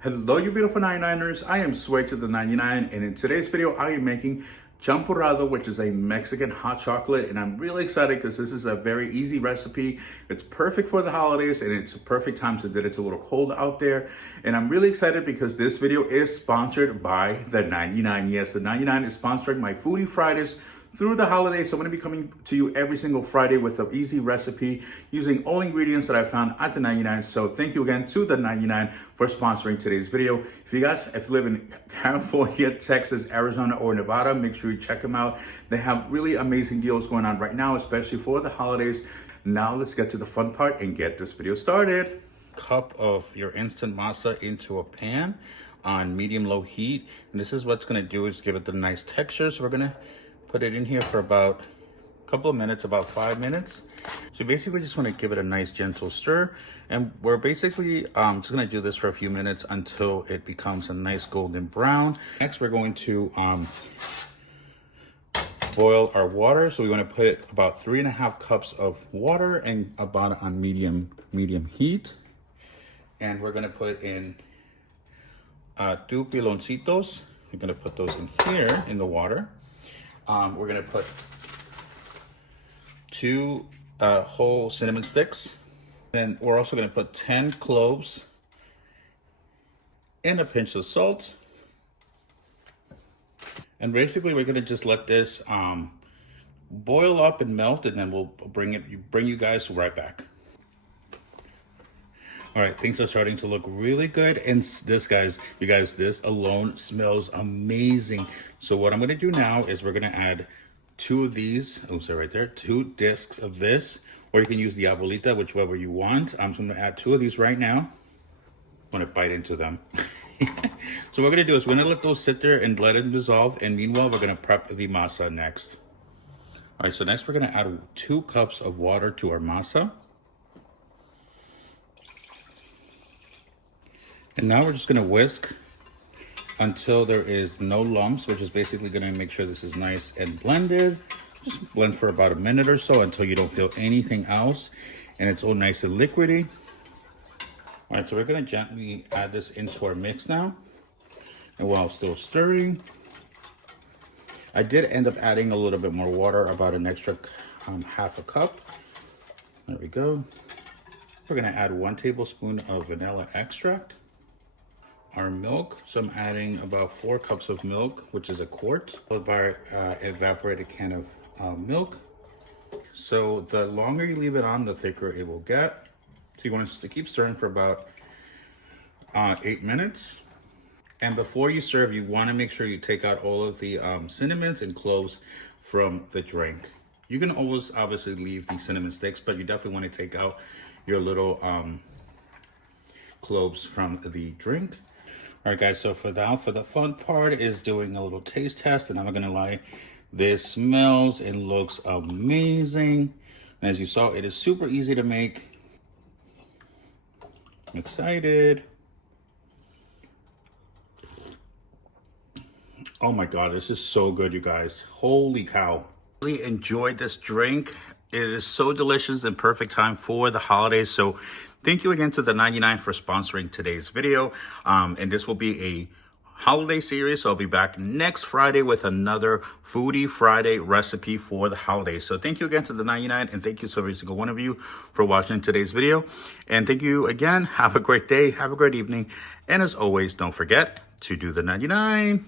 Hello, you beautiful 99ers. I am Sway to the 99, and in today's video, I am making CHAMPURRADO, which is a Mexican hot chocolate, and I'm really excited because this is a very easy recipe. It's perfect for the holidays, and it's a perfect time so that it's a little cold out there. And I'm really excited because this video is sponsored by the 99. Yes, the 99 is sponsoring my Foodie Fridays through the holidays. So I'm going to be coming to you every single Friday with an easy recipe using all ingredients that I found at the 99. So thank you again to the 99 for sponsoring today's video. If you live in California, Texas, Arizona, or Nevada, make sure you check them out. They have really amazing deals going on right now, especially for the holidays. Now let's get to the fun part and get this video started. Cup of your instant masa into a pan on medium-low heat. And this is what's going to do is give it the nice texture. So we're going to put it in here for about a couple of minutes, about 5 minutes. So basically just want to give it a nice gentle stir. And we're basically just going to do this for a few minutes until it becomes a nice golden brown. Next, we're going to boil our water. So we want to put about 3.5 cups of water and about on medium heat. And we're going to put in 2 piloncillos. We're going to put those in here in the water. We're gonna put 2 whole cinnamon sticks. And we're also gonna put 10 cloves and a pinch of salt. And basically we're gonna just let this boil up and melt, and then we'll bring you guys right back. All right, things are starting to look really good. And you guys, this alone smells amazing. So what I'm gonna do now is we're gonna add 2 of these, right there, 2 discs of this, or you can use the abuelita, whichever you want. So I'm gonna add 2 of these right now. I'm gonna bite into them. So what we're gonna do is we're gonna let those sit there and let it dissolve. And meanwhile, we're gonna prep the masa next. All right, so next we're gonna add 2 cups of water to our masa. And now we're just gonna whisk until there is no lumps, which is basically gonna make sure this is nice and blended. Just blend for about a minute or so until you don't feel anything else and it's all nice and liquidy. All right, so we're gonna gently add this into our mix now. And while still stirring, I did end up adding a little bit more water, about an extra half a cup. There we go. We're gonna add 1 tablespoon of vanilla extract. Our milk, so I'm adding about 4 cups of milk, which is a quart, followed by evaporated can of milk. So the longer you leave it on, the thicker it will get. So you want to keep stirring for about 8 minutes. And before you serve, you want to make sure you take out all of the cinnamons and cloves from the drink. You can always obviously leave the cinnamon sticks, but you definitely want to take out your little cloves from the drink. All right, guys, so for the fun part is doing a little taste test, and I'm not gonna lie, this smells and looks amazing. And as you saw, it is super easy to make. I'm excited. Oh my God, this is so good, you guys. Holy cow. Really enjoyed this drink. It is so delicious and perfect time for the holidays. So thank you again to the 99 for sponsoring today's video. And this will be a holiday series. So I'll be back next Friday with another Foodie Friday recipe for the holidays. So thank you again to the 99, and thank you to every single one of you for watching today's video. And thank you again. Have a great day. Have a great evening. And as always, don't forget to do the 99.